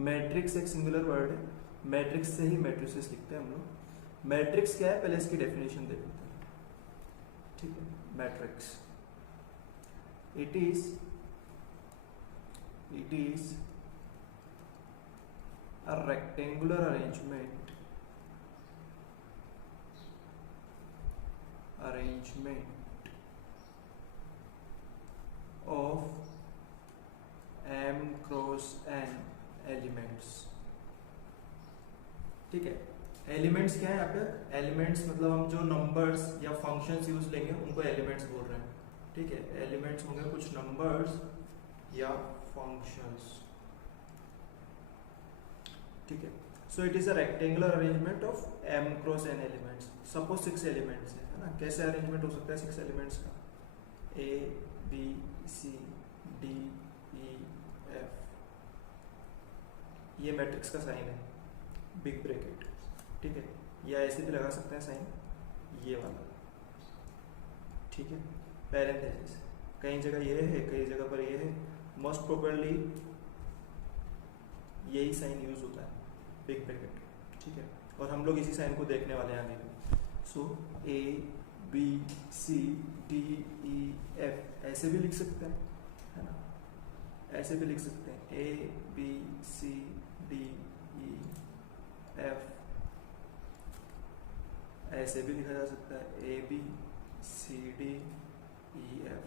Matrix एक singular word है, matrix से ही मैट्रिसेस लिखते हैं हम लोग। मैट्रिक्स क्या है, पहले इसकी डेफिनेशन देख लेते हैं, ठीक है। Matrix it is a rectangular arrangement of m cross n elements, ठीक है। एलिमेंट्स क्या है यहाँ पे, एलिमेंट्स मतलब हम जो नंबर्स या फंक्शंस यूज लेंगे उनको एलिमेंट्स बोल रहे हैं, ठीक है। एलिमेंट्स होंगे कुछ नंबर्स या फंक्शंस, ठीक है। So it is a rectangular arrangement of m cross n elements. Suppose 6 elements है ना, कैसे अरेंजमेंट हो सकता है 6 एलिमेंट्स का, a b c d e f, ये मैट्रिक्स का साइन है, बिग ब्रैकेट, ठीक है। या ऐसे भी लगा सकते हैं साइन, ये वाला, ठीक है। पैरेंथेसिस, कई जगह ये है, कई जगह पर ये है, मोस्ट प्रोबेबली यही साइन यूज होता है, बिग ब्रैकेट, ठीक है। और हम लोग इसी साइन को देखने वाले हैं आगे भी। So A B C D E F ऐसे भी लिख सकते हैं, है ना, ऐसे भी लिख सकते हैं, A B C D E F, ऐसे भी लिखा जा सकता है, A B C D E F.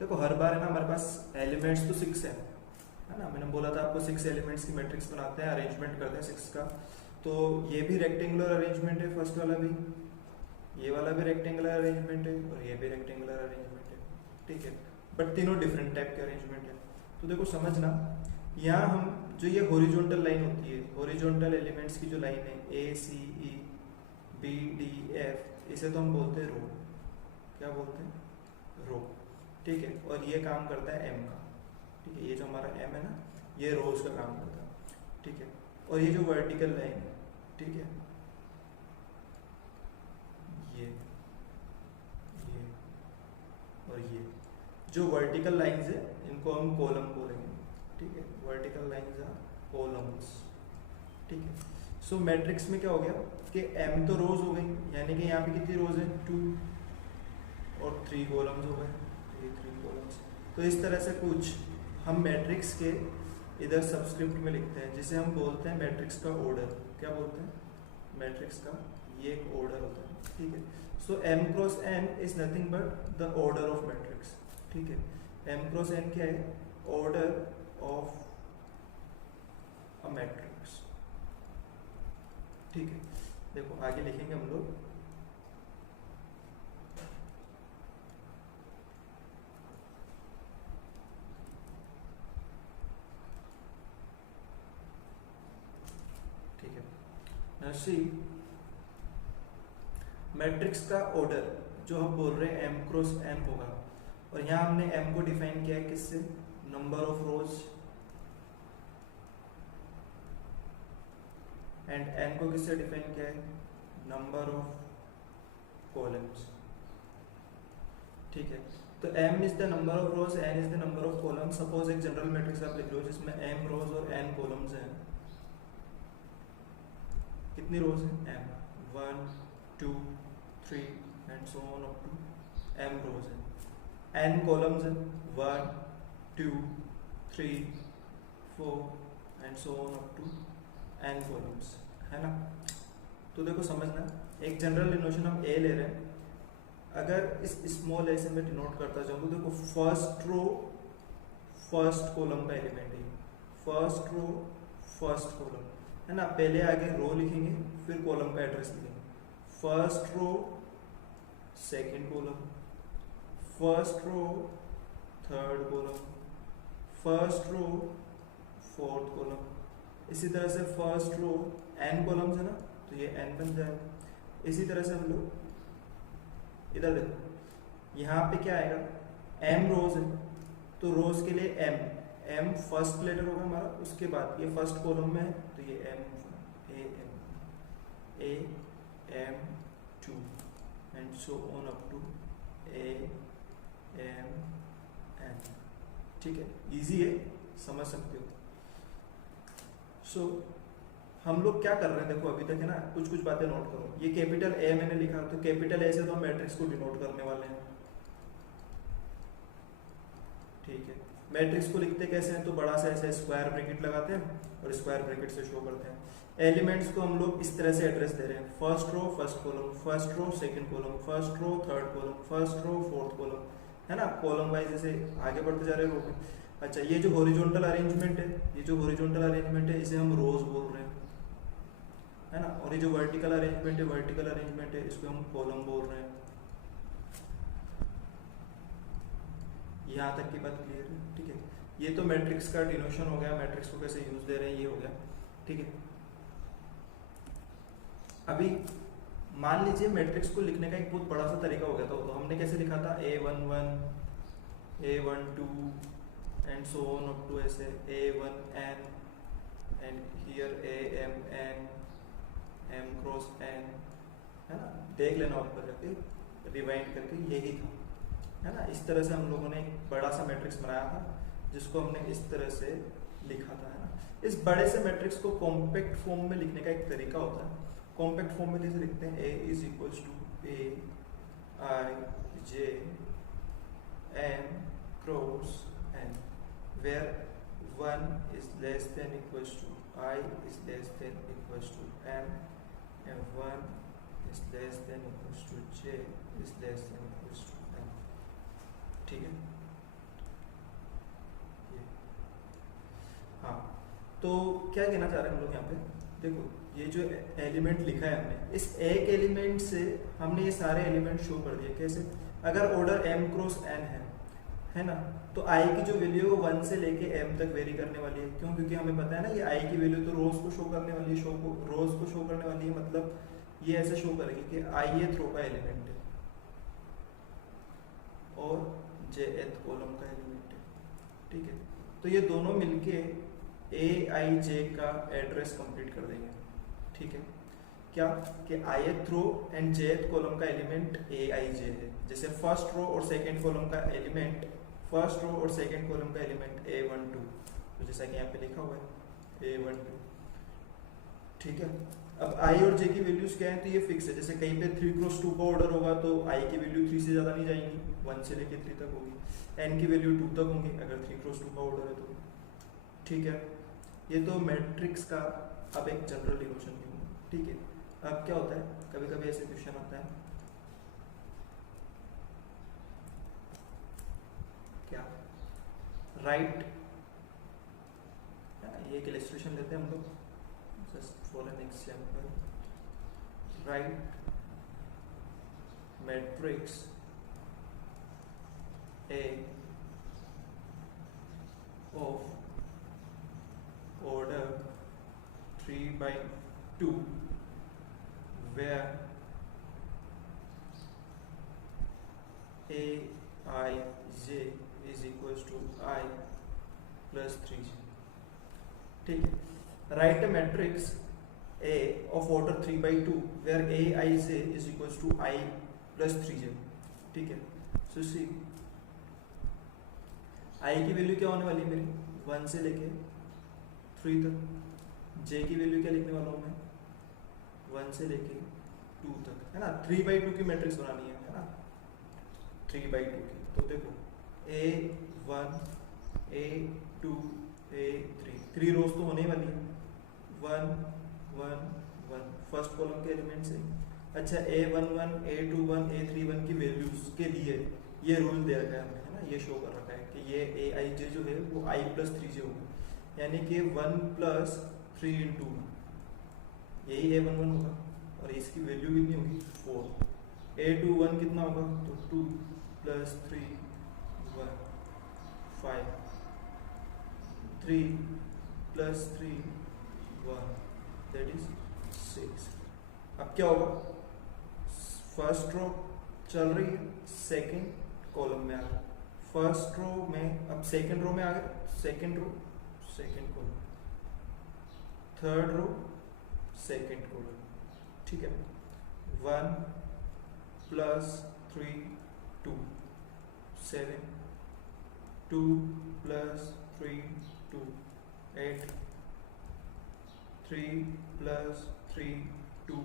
देखो हर बार है ना हमारे पास एलिमेंट्स तो 6 है ना, मैंने बोला था आपको 6 एलिमेंट्स की मैट्रिक्स बनाते हैं, अरेंजमेंट करते हैं 6 का। तो ये भी रेक्टेंगुलर अरेंजमेंट है, फर्स्ट वाला भी, ये वाला भी रेक्टेंगुलर अरेंजमेंट है, और ये भी रेक्टेंगुलर अरेंजमेंट है, ठीक है। बट तीनों डिफरेंट टाइप के अरेंजमेंट है। तो देखो समझना, यहाँ हम जो ये हॉरिजॉन्टल लाइन होती है, हॉरिजॉन्टल एलिमेंट्स की जो लाइन है ए सी ई बी डी एफ, इसे तो हम बोलते हैं रो, क्या बोलते हैं, रो, ठीक है। और ये काम करता है एम का, ठीक है। ये जो हमारा एम है ना, ये रोज का काम करता है, ठीक है। और ये जो वर्टिकल लाइन है, ठीक है, ये और ये जो वर्टिकल लाइंस है इनको हम कॉलम बोलेंगे, ठीक है। वर्टिकल लाइंस आर कॉलम्स, ठीक है। सो मैट्रिक्स में क्या हो गया कि m तो रोज हो गई, यानी कि यहाँ पे कितनी रोज है 2 और 3 कॉलम्स हो गए, ये 3 कॉलम्स। तो इस तरह से कुछ हम मैट्रिक्स के इधर सबस्क्रिप्ट में लिखते हैं, जिसे हम बोलते हैं मैट्रिक्स का ऑर्डर। क्या बोलते हैं, मैट्रिक्स का ये एक ऑर्डर होता है, ठीक है। सो m cross n is nothing but the order of matrix, ठीक है। m क्रॉस n क्या है, ऑर्डर ऑफ अ मैट्रिक्स, ठीक है। देखो आगे लिखेंगे हम लोग, ठीक है। सी मैट्रिक्स का ऑर्डर जो हम बोल रहे हैं m क्रॉस n होगा, और यहाँ हमने m को डिफाइन किया है किससे, number of rose, and n को किससे डिफाइन किया है, नंबर ऑफ कॉलम्स, ठीक है। तो m is the number of rose, n is the number of columns. Suppose एक जनरल मैट्रिक्स आप लिख लो जिसमें m रोज और n कॉलम्स हैं, कितनी रोज हैं, m 1 2 3 and so on up to m rows है, n कॉलम्स है 1 2 3 4 and so on up to n columns, है ना। तो देखो समझना, एक जनरल डिनोशन हम a ले रहे हैं, अगर इस स्मॉल a से मैं डिनोट करता जाऊँ तो देखो फर्स्ट रो फर्स्ट कॉलम का एलिमेंट है, फर्स्ट रो फर्स्ट कॉलम, है ना। पहले आगे रो लिखेंगे फिर कॉलम का एड्रेस लिखेंगे, first row second column, first row third column, first row fourth column. इसी तरह से फर्स्ट रो n कॉलम्स है ना, तो ये n बन जाएगा। इसी तरह से हम लोग इधर देखो, यहाँ पे क्या आएगा, m रोज है तो रोज के लिए m फर्स्ट लेटर होगा हमारा, उसके बाद ये फर्स्ट कॉलम में है तो ये m m 2 and so on up to m n, ठीक है। इजी है, समझ सकते हो। सो हम लोग क्या कर रहे हैं, देखो अभी तक है ना, कुछ कुछ बातें नोट करो। ये कैपिटल ए मैंने लिखा, तो कैपिटल ए से तो हम मैट्रिक्स को डिनोट करने वाले हैं, ठीक है। मैट्रिक्स को लिखते कैसे हैं, तो बड़ा सा ऐसे स्क्वायर ब्रैकेट लगाते हैं और स्क्वायर ब्रैकेट से शो करते हैं। एलिमेंट्स को हम लोग इस तरह से एड्रेस दे रहे हैं, first row first column, first row second column, first row third column, first row fourth column, है ना, कॉलम वाइज ऐसे आगे बढ़ते जा रहे हैं रो में। अच्छा, ये जो हॉरिजॉन्टल अरेंजमेंट है, ये जो हॉरिजॉन्टल अरेंजमेंट है इसे हम रोज बोल रहे हैं, है ना, और ये जो वर्टिकल अरेंजमेंट है, वर्टिकल अरेंजमेंट है, इसको हम कॉलम बोल रहे हैं। यहाँ तक की बात क्लियर है, ठीक है। ये तो मैट्रिक्स का डिनोशन हो गया, मैट्रिक्स को कैसे यूज दे रहे हैं ये हो गया, ठीक है। अभी मान लीजिए मैट्रिक्स को लिखने का एक बहुत बड़ा सा तरीका हो गया था, तो हमने कैसे लिखा था, A11, A12 and so on up to ऐसे A1n and here AMn, M cross n, है ना, देख लेना ऊपर जाके रिवाइंड करके, यही था, है ना। इस तरह से हम लोगों ने एक बड़ा सा मैट्रिक्स बनाया था जिसको हमने इस तरह से लिखा था, है ना। इस बड़े से मैट्रिक्स को कॉम्पैक्ट फॉर्म में लिखने का एक तरीका होता है। कॉम्पैक्ट फॉर्म में कैसे लिखते हैं, A is equals to A I J M cross n, where 1 is less than equals to I is less than equals to M and 1 is less than equals to J is less than equals to M, ठीक है। हाँ, तो क्या कहना चाह रहे हैं हम लोग यहाँ पे, देखो ये जो एलिमेंट लिखा है हमने, इस एक एलिमेंट से हमने ये सारे एलिमेंट शो कर दिए। कैसे, अगर ऑर्डर m क्रॉस n है ना, तो i की जो वैल्यू है वो 1 से लेके m तक वेरी करने वाली है। क्यों, क्योंकि हमें पता है ना ये i की वैल्यू तो रोज को शो करने वाली है, रोज को शो करने वाली है, मतलब ये ऐसे शो करेगी कि i th रो का एलिमेंट है और j th कॉलम का एलिमेंट है, ठीक है। तो ये दोनों मिलके aij का एड्रेस कंप्लीट कर देंगे, ठीक है। क्या कि ith row and jth column का एलिमेंट aij है, जैसे फर्स्ट रो और सेकंड कॉलम का एलिमेंट, फर्स्ट रो और सेकंड कॉलम का एलिमेंट a12, तो जैसा कि यहाँ पे लिखा हुआ है a12, ठीक है। अब i और j की वैल्यूज क्या है, तो ये फिक्स है। जैसे कहीं पे 3 क्रॉस 2 का ऑर्डर होगा तो i की वैल्यू 3 से ज़्यादा नहीं जाएंगी, 1 से लेके 3 तक होगी, n की वैल्यू 2 तक होंगी अगर 3 क्रॉस 2 का ऑर्डर है तो, ठीक है। ये तो मैट्रिक्स का अब एक जनरल डिनोशन भी होगा, ठीक है। अब क्या होता है, कभी कभी ऐसे क्वेश्चन आता है, क्या राइट, ये एक इलस्ट्रेशन लेते हैं हम लोग, just for an example, right matrix A of order 3/2 where aij is equals to I plus 3j, ठीक है। Right a matrix A of order 3/2 where aij is equals to I plus 3j, ठीक है। सो सी i की value क्या होने वाली है मेरी, 1 से लेके 3 तक, j की वैल्यू क्या लिखने वाला हूँ मैं, 1 से लेके 2 तक, है ना। 3/2 की मैट्रिक्स बनानी है ना, 3/2 की। तो देखो A1 A2 A3, 3 रोज तो होने ही वाली है, 1 1 1 फर्स्ट कॉलम के एलिमेंट से। अच्छा, A11 A21 A31 की वैल्यूज के लिए ये रूल दे रखा है हमने, है ना, ये शो कर रखा है कि ये aij जो है वो I plus 3j होगा, यानी कि 1 plus 3 into 1, यही A11 होगा, और इसकी वैल्यू कितनी होगी 4, A21 कितना होगा, तो 2 plus 3 1 5, 3 plus 3 1 that is 6। अब क्या होगा, फर्स्ट रो चल रही है, सेकंड कॉलम में आ गया, फर्स्ट रो में, अब सेकंड रो में आ गया, second row second column, third row second column, ठीक है। 1 plus 3 2 7, 2 plus 3 2 8, 3 + 3 2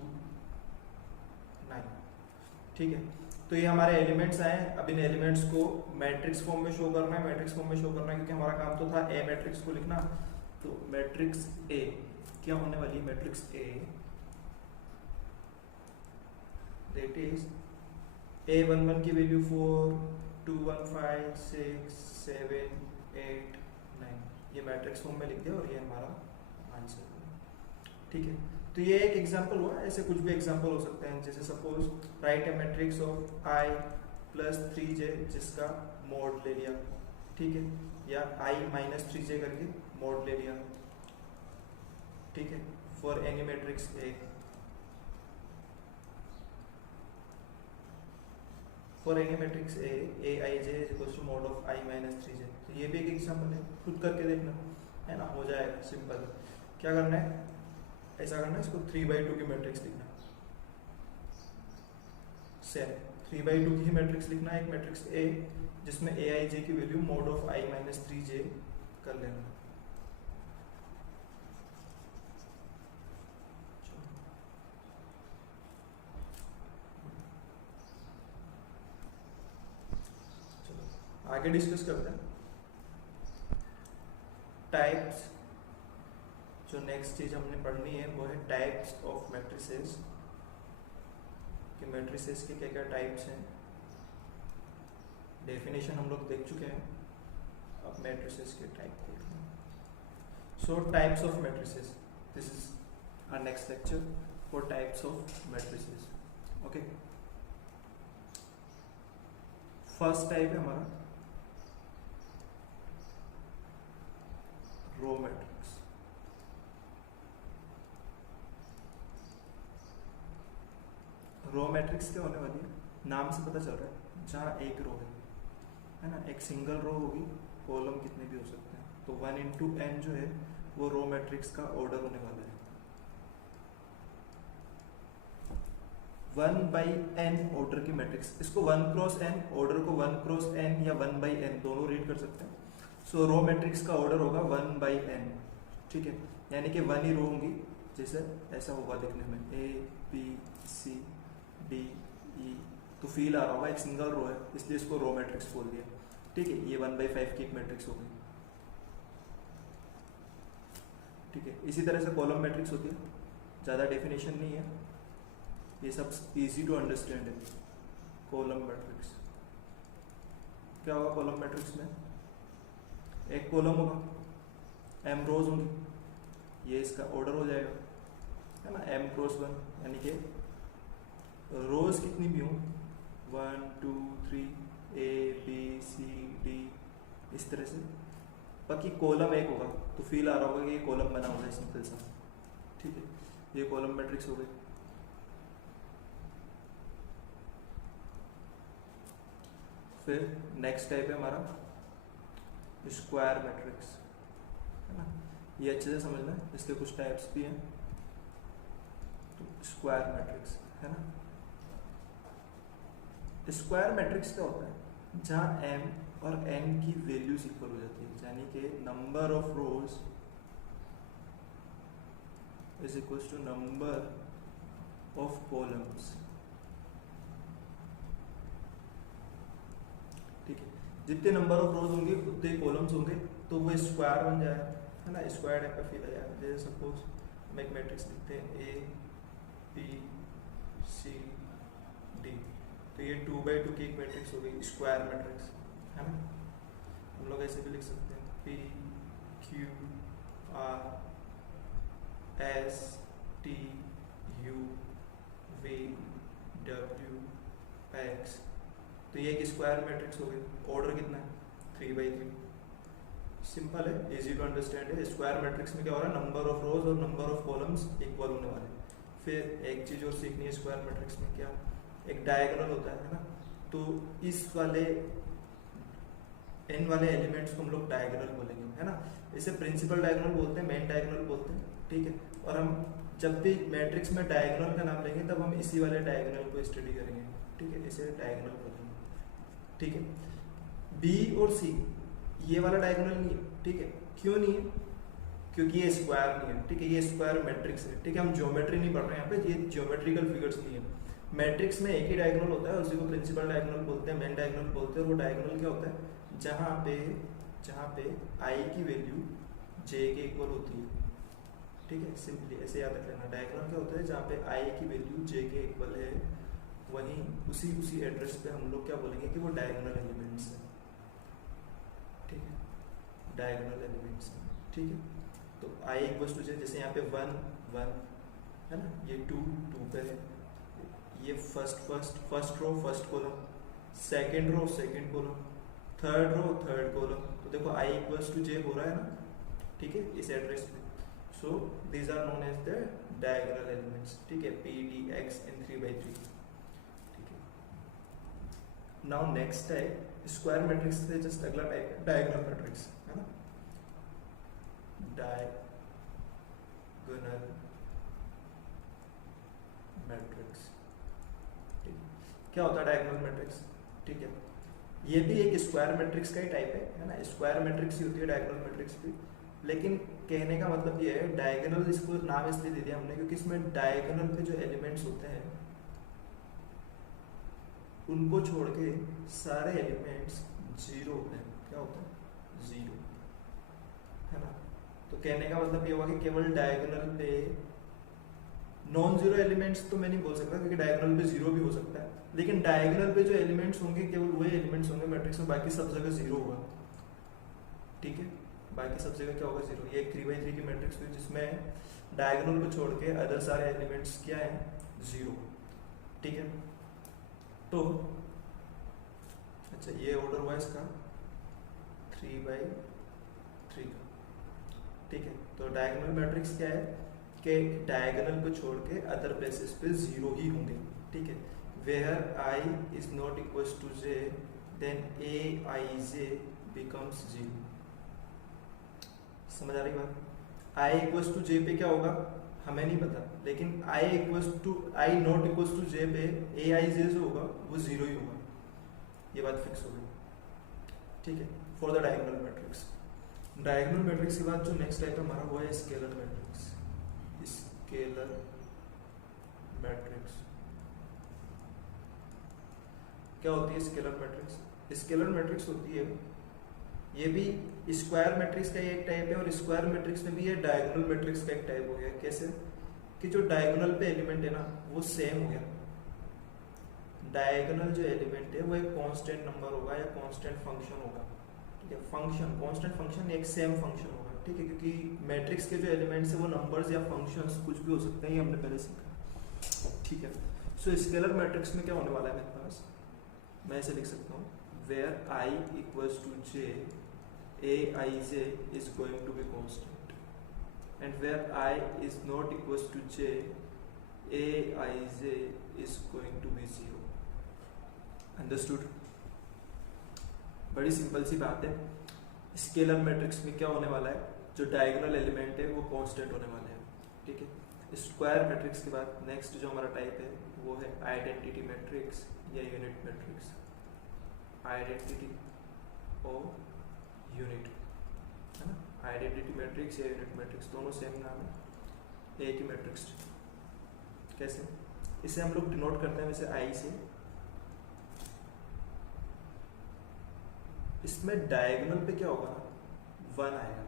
9। ठीक है, तो ये हमारे एलिमेंट्स आए। अब इन एलिमेंट्स को मैट्रिक्स फॉर्म में शो करना है, मैट्रिक्स फॉर्म में शो करना है क्योंकि हमारा काम तो था ए मैट्रिक्स को लिखना। तो मैट्रिक्स ए क्या होने वाली है? Matrix A that is A11 की वैल्यू 4 2 1 5 6 7 8 9। ये मैट्रिक्स फॉर्म में लिख दिया और ये हमारा आंसर है। ठीक है, तो ये एक एग्जांपल हुआ, ऐसे कुछ भी एग्जांपल हो सकते हैं। जैसे suppose right A matrix of I + 3j जिसका मॉड ले लिया। ठीक है, या I - 3j करके मॉड ले लिया। ठीक है, for any matrix A, for any matrix A Aij = mod of I - 3j। तो ये भी एक एग्जांपल है, खुद करके देखना है ना, हो जाएगा सिंपल। क्या करना है? ऐसा करना है, इसको 3/2 की मैट्रिक्स लिखना। सेम 3/2 की मैट्रिक्स लिखना है, एक मैट्रिक्स A जिसमें Aij की value mod of I - 3j कर लेना। चलो आगे डिस्कस करते हैं टाइप्स। जो नेक्स्ट चीज हमने पढ़नी है वो है टाइप्स ऑफ मैट्रिसेस, कि मैट्रिसेस के क्या क्या टाइप्स हैं। डेफिनेशन हम लोग देख चुके हैं, अब मैट्रिसेस के टाइप देखते हैं। So types of matrices, this is our next lecture for types of matrices. Okay, first type है हमारा रो मैट्रिक्स। रो मैट्रिक्स क्या होने वाली है? नाम से पता चल रहा है, जहाँ एक रो है ना, एक सिंगल रो होगी, कॉलम कितने भी हो सकते हैं। तो 1 × n जो है वो रो मैट्रिक्स का ऑर्डर होने वाला है। 1/n ऑर्डर की मैट्रिक्स, इसको 1 × n ऑर्डर को 1 × n या 1/n दोनों रीड कर सकते हैं। सो रो मैट्रिक्स का ऑर्डर होगा 1/n। ठीक है, यानी कि 1 ही रो होंगी, जैसे ऐसा होगा दिखने में A B C D E। तो फील आ रहा होगा, एक सिंगल रो है इसलिए इसको रो मैट्रिक्स बोल दिया। ठीक है, ये 1/5 की एक मैट्रिक्स हो गई। ठीक है, इसी तरह से कॉलम मैट्रिक्स होती है, ज़्यादा डेफिनेशन नहीं है, ये सब इजी टू अंडरस्टैंड है। कॉलम मैट्रिक्स क्या होगा? कॉलम मैट्रिक्स में एक कॉलम होगा, m रोज होंगी, ये इसका ऑर्डर हो जाएगा, है ना, m × 1, यानी कि रोज कितनी भी हो 1 2 3 A B C D इस तरह से, बाकी कॉलम एक होगा। तो फील आ रहा होगा कि ये कॉलम बना हुआ है सिंपल सा। ठीक है, ये कॉलम मैट्रिक्स हो गई। फिर नेक्स्ट टाइप है हमारा स्क्वायर मैट्रिक्स, है ना, ये अच्छे से समझना है, इसके कुछ टाइप्स भी हैं। तो स्क्वायर मैट्रिक्स है ना, स्क्वायर मैट्रिक्स क्या होता है? जहाँ m और n की वैल्यूज इक्वल हो जाती है, यानी कि number of rows is equal to number of columns. ठीक है, जितने नंबर ऑफ रोज होंगे उतने कॉलम्स होंगे, तो वो स्क्वायर बन जाए, है ना, स्क्वायर टाइप का फील आ जाएगा। जैसे सपोज हम एक मैट्रिक्स लिखते हैं A B C D, तो ये 2/2 की एक मैट्रिक्स हो गई, स्क्वायर मैट्रिक्स, है ना। हम लोग ऐसे भी लिख सकते हैं P Q R S T U V W X, तो ये एक स्क्वायर मैट्रिक्स हो गई। ऑर्डर कितना है? 3/3। सिंपल है, इजी टू अंडरस्टैंड है। स्क्वायर मैट्रिक्स में क्या हो रहा है? नंबर ऑफ रोज और नंबर ऑफ कॉलम्स इक्वल होने वाले। फिर एक चीज और सीखनी है स्क्वायर मैट्रिक्स में, क्या? एक डायगोनल होता है ना, तो इस वाले n वाले एलिमेंट्स को हम लोग डायगोनल बोलेंगे, है ना। इसे प्रिंसिपल डायगोनल बोलते हैं, मेन डायगोनल बोलते हैं। ठीक है, और हम जब भी मैट्रिक्स में डायगोनल का नाम लेंगे तब हम इसी वाले डायगोनल को स्टडी करेंगे। ठीक है, इसे डायगोनल बोलेंगे। ठीक है, B और C ये वाला डायगोनल नहीं है। ठीक है, क्यों नहीं है? क्योंकि ये स्क्वायर नहीं है, ठीक है, ये स्क्वायर मैट्रिक्स है, ठीक है, हम ज्योमेट्री नहीं पढ़ रहे हैं यहाँ पे, ये ज्योमेट्रिकल फिगर्स नहीं है। मैट्रिक्स में एक ही डायगोनल होता है, उसी को प्रिंसिपल डायगोनल बोलते हैं, मेन डायगोनल बोलते हैं। और वो डायगोनल क्या होता है, जहाँ पे आई की वैल्यू जे के इक्वल होती है, ठीक है, सिंपली ऐसे याद रख लेना। डायगोनल क्या होता है, जहाँ पे आई की वैल्यू जे के इक्वल है, वहीं उसी एड्रेस पे हम लोग क्या बोलेंगे कि वो डायगोनल एलिमेंट्स है, ठीक है, डायगोनल एलिमेंट्स है, ठीक है। तो आई इक्वल टू जे, जैसे यहाँ पे 1 1 है ना, ये 2 2 पे है, ये first row first column, second row second column, third row third column. तो देखो आई इक्वल्स टू जे हो रहा है ना, ठीक है, इस एड्रेस पे। So these are known as the diagonal elements, ठीक है, पी डी एक्स इन 3/3, ठीक है। नाउ नेक्स्ट है स्क्वायर मैट्रिक्स से जस्ट अगला टाइप है डायगोनल मैट्रिक्स, है ना, डायगोनल मैट्रिक्स, ठीक है। क्या होता है डायगोनल मैट्रिक्स, ठीक है, ये भी एक स्क्वायर मैट्रिक्स का ही टाइप है ना, स्क्वायर मैट्रिक्स ही होती है डायगोनल मैट्रिक्स भी। लेकिन कहने का मतलब ये है, डायगोनल इसको नाम इसलिए दे दिया हमने क्योंकि इसमें डायगोनल पे जो एलिमेंट्स होते हैं उनको छोड़ के सारे एलिमेंट्स जीरो होते हैं। क्या होता है, जीरो, है ना। तो कहने का मतलब ये हुआ कि केवल डायगोनल पे नॉन जीरो एलिमेंट्स तो मैं नहीं बोल सकता क्योंकि डायगोनल पे जीरो भी हो सकता है, लेकिन डायगोनल पे जो एलिमेंट्स होंगे केवल वही एलिमेंट्स होंगे मैट्रिक्स में, बाकी सब जगह जीरो होगा, ठीक है, बाकी सब जगह क्या होगा, जीरो। ये 3/3 की मैट्रिक्स हुई जिसमें डायगोनल को छोड़ के अदर सारे एलिमेंट्स क्या है, जीरो, ठीक है। तो अच्छा, ये ऑर्डर हुआ इसका 3/3 का, ठीक है। तो डायगोनल मैट्रिक्स क्या है कि डायगोनल को छोड़ के अदर प्लेसेस पे जीरो ही होंगे, ठीक है। Where I is not equal to J then A I J becomes zero. समझ आ रही बात। आई इक्वल टू जे पे क्या होगा हमें नहीं पता, लेकिन आई नॉट इक्वल टू जे पे ए आई जे जो होगा वो जीरो ही होगा, ये बात फिक्स हो गई, ठीक है, for the diagonal matrix. Diagonal matrix के बाद जो नेक्स्ट टाइप हमारा हुआ है स्केलर मैट्रिक्स। स्केलर मैट्रिक्स क्या होती है, स्केलर मैट्रिक्स, स्केलर मैट्रिक्स होती है, ये भी स्क्वायर मैट्रिक्स का एक टाइप है, और स्क्वायर मैट्रिक्स में भी ये डायगोनल मैट्रिक्स का एक टाइप हो गया। कैसे कि जो डायगोनल पे एलिमेंट है ना वो सेम हो गया, डायगोनल जो एलिमेंट है वो एक कांस्टेंट नंबर होगा या कांस्टेंट फंक्शन होगा, ठीक है, फंक्शन कांस्टेंट फंक्शन एक सेम फंक्शन होगा, ठीक है, क्योंकि मैट्रिक्स के जो एलिमेंट्स है वो नंबर्स या फंक्शंस कुछ भी हो सकते हैं, ये हमने पहले सीखा, ठीक है। सो स्केलर मैट्रिक्स में क्या होने वाला है मेरे पास, मैं ऐसे लिख सकता हूँ, where I equals to J A I J is going to be constant, and where I is not equals to J A I J is going to be zero. Understood. बड़ी सिंपल सी बात है। Scalar matrix में क्या होने वाला है, जो डायगोनल एलिमेंट है वो कांस्टेंट होने वाले हैं, ठीक है। स्क्वायर मैट्रिक्स के बाद नेक्स्ट जो हमारा टाइप है वो है आइडेंटिटी मैट्रिक्स या यूनिट मैट्रिक्स। आइडेंटिटी और यूनिट, है ना, आइडेंटिटी मैट्रिक्स या यूनिट मैट्रिक्स दोनों सेम नाम है, एक ही मैट्रिक्स। कैसे, इसे हम लोग डिनोट करते हैं वैसे आई से। इसमें डायगोनल पे क्या होगा, 1 आएगा।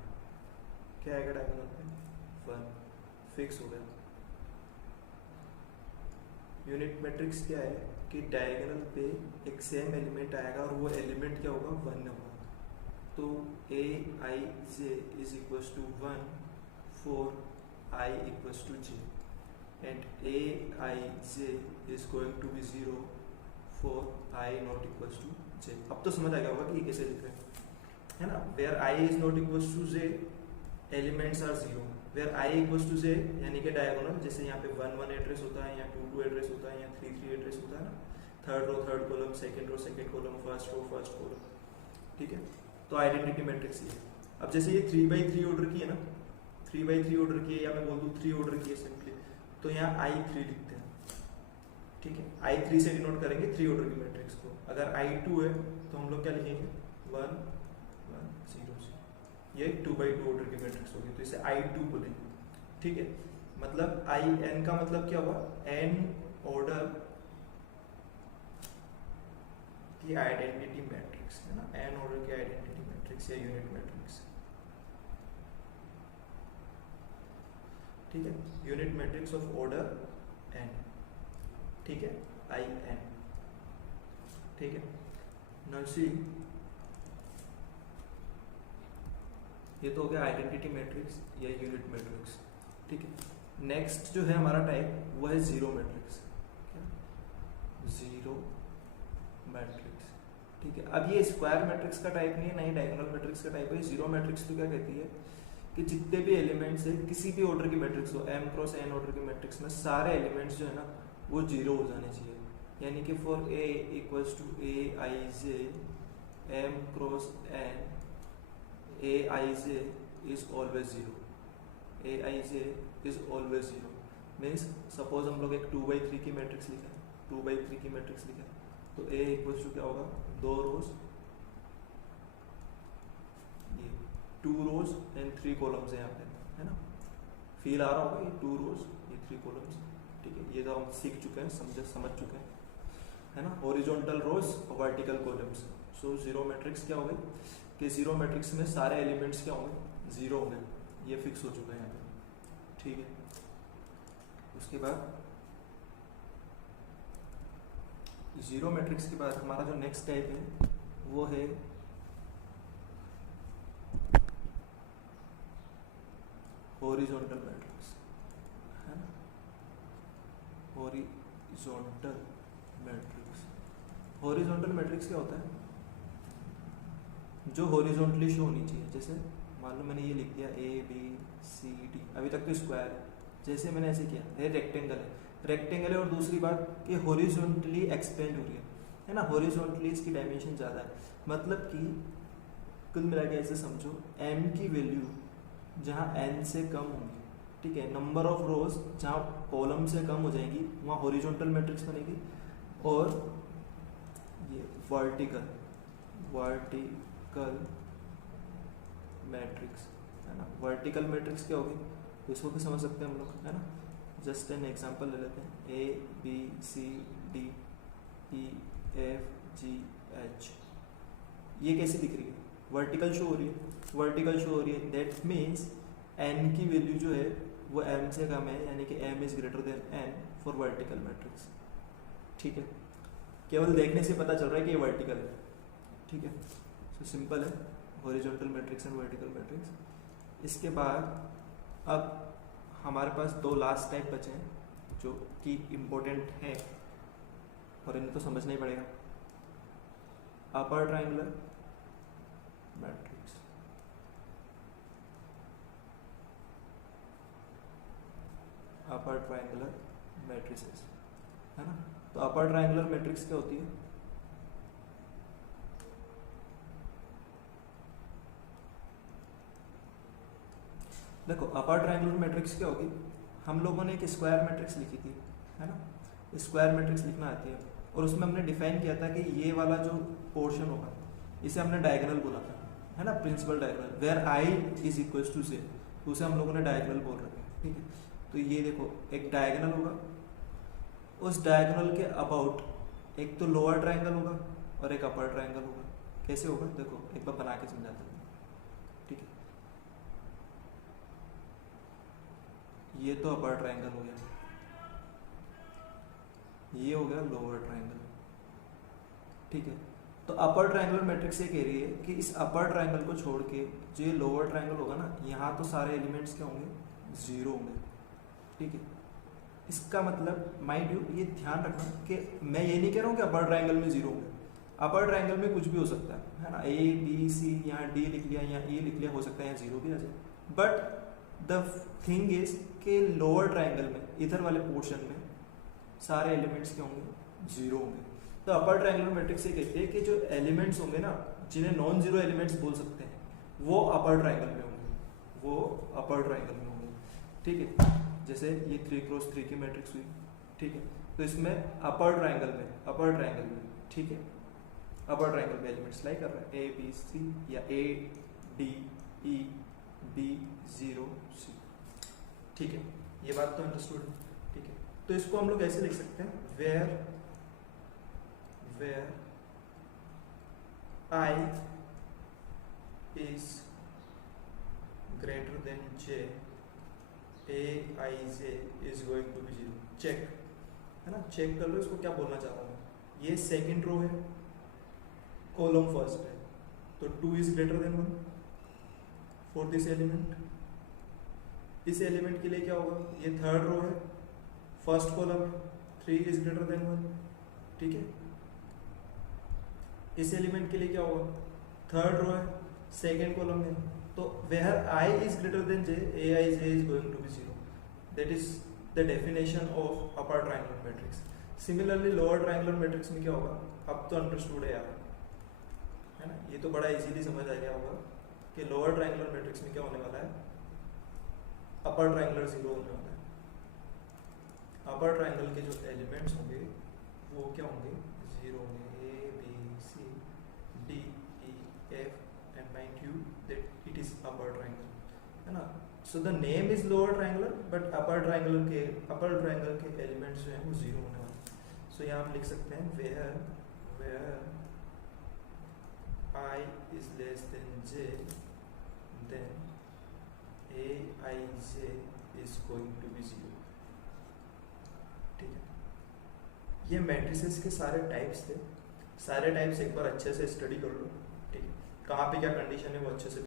क्या आएगा डायगोनल पे, 1, फिक्स हो गया। यूनिट मैट्रिक्स क्या है कि डायगोनल पे एक सेम एलिमेंट आएगा और वो एलिमेंट क्या होगा, 1 होगा। तो A I J is equal to 1 for I equal to J, and A I J is going to be 0 for I not equal to J. अब तो समझ आ गया होगा कि ये कैसे लिख रहे हैं, है ना। Where I is not equal to J elements are 0, where I equal to J यानी कि डायगोनल, जैसे यहाँ पे 1 1 एड्रेस होता है, यहाँ 2 2 एड्रेस होता है, यहाँ 3 3 एड्रेस होता है ना, third row third column, second row second column, first row first column, ठीक है। तो आइडेंटिटी मैट्रिक्स ये। अब जैसे ये 3/3 ऑर्डर की है ना, 3/3 ऑर्डर की है, या मैं बोल दूँ 3 ऑर्डर की है सिंपली, तो यहाँ I3 लिखते हैं, ठीक है। I3 से डिनोट करेंगे 3 ऑर्डर की मैट्रिक्स को। अगर I2 है तो हम लोग क्या लिखेंगे, 1 1 0 0, ये 2x2 ऑर्डर की मैट्रिक्स होगी, तो इसे I2 बोलेंगे। ठीक है, मतलब आई एन का मतलब क्या हुआ, एन ऑर्डर की आइडेंटिटी मैट्रिक्स है ना, एन ऑर्डर की आइडेंटिटी मैट्रिक्स या यूनिट मैट्रिक्स। ठीक है, unit matrix of order n. ठीक है, आई एन। ठीक है, नाउ सी ये तो हो गया आइडेंटिटी मैट्रिक्स या यूनिट मैट्रिक्स। ठीक है, नेक्स्ट जो है हमारा टाइप वो है जीरो मैट्रिक्स। Zero matrix. ठीक है, अब ये स्क्वायर मैट्रिक्स का टाइप नहीं है, ना ही डायगोनल मैट्रिक्स का टाइप है। जीरो मैट्रिक्स तो क्या कहती है कि जितने भी एलिमेंट्स है किसी भी ऑर्डर की मैट्रिक्स हो, m क्रॉस n ऑर्डर की मैट्रिक्स में सारे एलिमेंट्स जो है ना वो जीरो हो जाने चाहिए। यानी कि for a equals to a i j m cross n a i j is always zero. a i j is always zero means suppose हम लोग एक 2x3 की मैट्रिक्स लिखा है, 2x3 की मैट्रिक्स लिखा है, तो a इक्वल्स टू क्या होगा, 2 रोज, ये 2 रोज एंड 3 कॉलम्स है यहाँ पे, है ना। फील आ रहा होगा, ये 2 रोज ये 3 कॉलम्स। ठीक है, ये तो हम सीख चुके हैं, समझ चुके हैं, है ना। हॉरिजॉन्टल रोज और vertical columns. So zero matrix क्या हो गई कि जीरो मैट्रिक्स में सारे एलिमेंट्स क्या होंगे, जीरो होंगे, ये फिक्स हो चुका है यहाँ पे। ठीक है, उसके बाद जीरो मैट्रिक्स के बाद हमारा जो नेक्स्ट टाइप है वो है हॉरिजॉन्टल मैट्रिक्स, है ना। Horizontal matrix. हॉरिजॉन्टल मैट्रिक्स क्या होता है, जो हॉरिजॉन्टली शो होनी चाहिए। जैसे मान लो मैंने ये लिख दिया a b c d, अभी तक तो स्क्वायर है, जैसे मैंने ऐसे किया ये रेक्टेंगल है और दूसरी बात कि हॉरिजॉन्टली एक्सपेंड हो रही है ना, हॉरिजॉन्टली इसकी डायमेंशन ज़्यादा है। मतलब कि कुल मिला के ऐसे समझो, m की वैल्यू जहाँ n से कम होंगी, ठीक है, नंबर ऑफ रोज जहाँ कॉलम से कम हो जाएंगी वहाँ हॉरिजॉन्टल मैट्रिक्स बनेगी, और ये वर्टिकल मैट्रिक्स, है ना। वर्टिकल मैट्रिक्स क्या होगी, तो इसको भी समझ सकते हैं हम लोग, है ना। जस्ट एन एग्जांपल ले लेते हैं, a b c d e f g h, ये कैसी दिख रही है, वर्टिकल शो हो रही है, दैट मीन्स n की वैल्यू जो है वो m से कम है, यानी कि m is greater than n for vertical matrix. ठीक है, केवल देखने से पता चल रहा है कि ये वर्टिकल है। ठीक है, सो सिंपल है horizontal matrix and vertical matrix. इसके बाद अब हमारे पास दो लास्ट टाइप बचे हैं जो कि इम्पोर्टेंट हैं और इन्हें तो समझना ही पड़ेगा। Upper triangular matrix, upper triangular matrices, है ना। तो अपर ट्रायंगुलर मैट्रिक्स क्या होती है, देखो अपर ट्रायंगुलर मैट्रिक्स क्या होगी, हम लोगों ने एक स्क्वायर मैट्रिक्स लिखी थी, है ना। स्क्वायर मैट्रिक्स लिखना आती है और उसमें हमने डिफाइन किया था कि ये वाला जो पोर्शन होगा इसे हमने डायगोनल बोला था, है ना, principal diagonal, where I is equals to J, तो उसे हम लोगों ने डायगोनल बोल रखे हैं। ठीक है, तो ये देखो एक डायगोनल होगा, उस डायगोनल के अबाउट एक तो लोअर ट्रायंगल होगा और एक अपर ट्रायंगल होगा। कैसे होगा, देखो एक बार बना के समझाता हूँ। ठीक है, ये तो अपर ट्रायंगल हो गया, ये हो गया लोअर ट्रायंगल। ठीक है, तो अपर ट्रायंगुलर मैट्रिक्स ये कह रही है कि इस अपर ट्रायंगल को छोड़ के जो ये लोअर ट्रायंगल होगा ना, यहाँ तो सारे एलिमेंट्स क्या होंगे, जीरो होंगे। ठीक है, इसका मतलब माइंड यू ये ध्यान रखना कि मैं ये नहीं कह रहा हूँ कि अपर ट्रायंगल में जीरो होंगे, अपर ट्रायंगल में कुछ भी हो सकता है ना, ए बी सी, यहाँ डी लिख लिया, यहाँ ई लिख लिया, हो सकता है यहाँ जीरो भी आ जाए। बट द थिंग इज कि लोअर ट्रायंगल में इधर वाले पोर्शन में सारे एलिमेंट्स क्या होंगे, जीरो होंगे। तो अपर ट्रायंगुलर मैट्रिक्स ये कहते हैं कि जो एलिमेंट्स होंगे ना, जिन्हें नॉन जीरो एलिमेंट्स बोल सकते हैं, वो अपर ट्रायंगल में होंगे, वो अपर ट्रायंगल में होंगे। ठीक है, जैसे ये 3x3 की मैट्रिक्स हुई। ठीक है, तो इसमें अपर ट्रायंगल में ठीक है, अपर ट्रायंगल में एलिमेंट्स लाई कर रहा है ए बी सी या A D E B 0 C। ठीक है, ये बात तो अंडरस्टूड है। ठीक है, तो इसको हम लोग ऐसे लिख सकते हैं, where I is greater than J, Aij is going to be 0। Check है ना, चेक कर लो इसको, क्या बोलना चाह रहा हूँ। ये सेकेंड रो है, कॉलम फर्स्ट है, तो 2 is greater than 1 for this element. इस एलिमेंट के लिए क्या होगा, ये थर्ड रो है, फर्स्ट कॉलम है, 3 इज ग्रेटर देन 1। ठीक है, इस एलिमेंट के लिए क्या होगा, थर्ड रो है, सेकेंड कॉलम है, तो where I is greater than J, Aij is going to be 0। That is the definition of upper triangular matrix। Similarly lower triangular matrix में क्या होगा, अब तो अंडरस्टूड है यार, है ना, ये तो बड़ा इजीली समझ आ गया होगा कि लोअर ट्रायंगुलर मैट्रिक्स में क्या होने वाला है, अपर ट्रायंगुलर 0 होने वाला है। अपर ट्रायंगल के जो एलिमेंट्स होंगे वो क्या होंगे, 0 होंगे, A B C D E F, and mind you that it is upper triangle, है ना। So the name is lower triangular but upper triangle के एलिमेंट्स जो हैं वो 0 होने वाले हैं। So यहाँ हम लिख सकते हैं where I is less than J, then Aij is going to be 0। ठीक है, ये मैट्रिसेस के सारे टाइप्स थे। सारे टाइप्स एक बार अच्छे से स्टडी कर लो। ठीक है, कहाँ पे क्या कंडीशन है वो अच्छे से